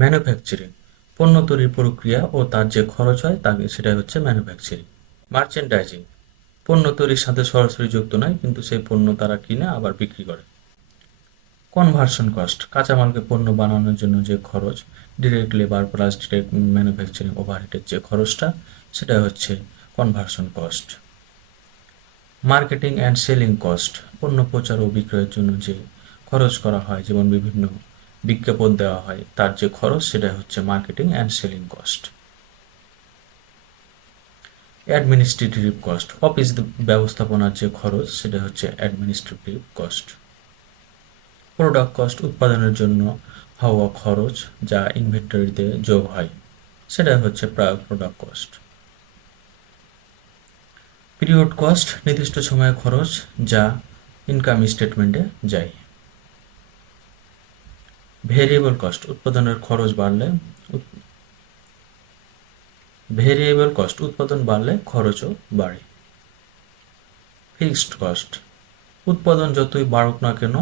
Manufacturing পণ্য তৈরির প্রক্রিয়া ও তার যে খরচ হয় তাকে সেটাই হচ্ছে ম্যানুফ্যাকচারিং। মার্চেন্ডাইজিং পণ্য তৈরির সাথে সরাসরি যুক্ত নয়, কিন্তু সেই পণ্য তারা কিনে আবার বিক্রি করে। কনভার্সন কস্ট কাঁচামালকে পণ্য বানানোর জন্য যে খরচ, direct labour plus direct manufacturing ওভারহেডের যে খরচটা, সেটা হচ্ছে conversion cost. Marketing and selling cost পণ্য প্রচার ও বিক্রয়ের জন্য যে খরচ করা হয়, যেমন বিভিন্ন বিজ্ঞাপন দেওয়া হয়, তার যে খরচ সেটা হচ্ছে marketing and selling cost. Administrative cost office ব্যবস্থাপনার যে খরচ সেটা হচ্ছে অ্যাডমিনিস্ট্রেটিভ কস্ট। প্রোডাক্ট কস্ট উৎপাদনের জন্য হওয়া খরচ যা ইনভেন্টরিতে যোগ হয়, সেটা হচ্ছে প্রোডাক্ট কস্ট। পিরিয়ড কস্ট নির্দিষ্ট সময়ের খরচ যা ইনকাম স্টেটমেন্টে যায়। ভেরিয়েবল কস্ট উৎপাদনের খরচ বাড়লে ভেরিয়েবল কস্ট উৎপাদন বাড়লে খরচও বাড়ে। ফিক্সড কস্ট উৎপাদন যতই বাড়ুক না কেন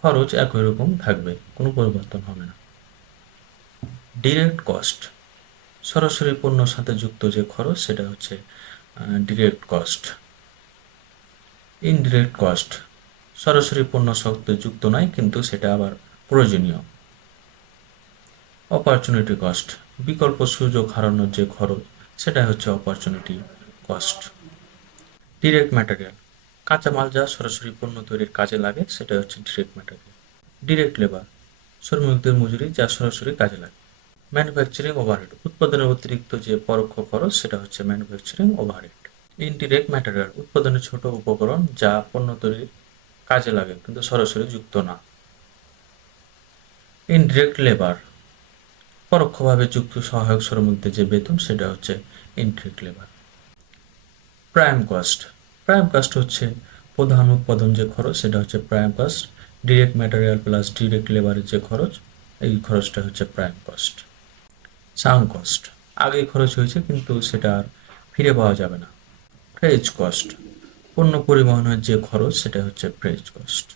খরচ একই রকম থাকবে, কোনো পরিবর্তন হবে না। ডিরেক্ট কস্ট সরাসরি পণ্যর সাথে যুক্ত যে খরচ সেটা হচ্ছে ডিরেক্ট কস্ট। ইনডিরেক্ট কস্ট সরাসরি পণ্যর সাথে যুক্ত নয়, কিন্তু সেটা আবার প্রয়োজনীয়। অপরচুনিটি কস্ট বিকল্প সুযোগ হারানোর যে খরচ সেটা হচ্ছে অপরচুনিটি কস্ট। ডিরেক্ট ম্যাটেরিয়াল কাঁচামাল যা সরাসরি পণ্য তৈরির কাজে লাগে সেটা হচ্ছে ডিরেক্ট ম্যাটেরিয়াল। ডিরেক্ট লেবার শ্রমিকদের মজুরি যা সরাসরি কাজে লাগে। ম্যানুফ্যাকচারিং ওভারহেড উৎপাদনের অতিরিক্ত যে পরোক্ষ খরচ সেটা হচ্ছে ম্যানুফ্যাকচারিং ওভারহেড। ইনডিরেক্ট ম্যাটেরিয়াল উৎপাদনের ছোট উপকরণ যা পণ্য তৈরির কাজে লাগে কিন্তু সরাসরি যুক্ত না। ইনডিরেক্ট লেবার পরোক্ষভাবে যুক্ত সহায়ক শ্রমিকদের যে বেতন সেটা হচ্ছে ইনডিরেক্ট লেবার। প্রাইম কস্ট হচ্ছে প্রধান উৎপাদন যে খরচ সেটা হচ্ছে prime cost. Direct material plus ডিরেক্ট লেবারের যে খরচ, এই খরচটা হচ্ছে প্রাইম কস্ট। সাঙ্ক কস্ট আগে খরচ হয়েছে কিন্তু সেটা আর ফিরে পাওয়া যাবে না। ফ্রেজ কস্ট পণ্য পরিবহনের যে খরচ সেটা হচ্ছে ফ্রেজ কস্ট।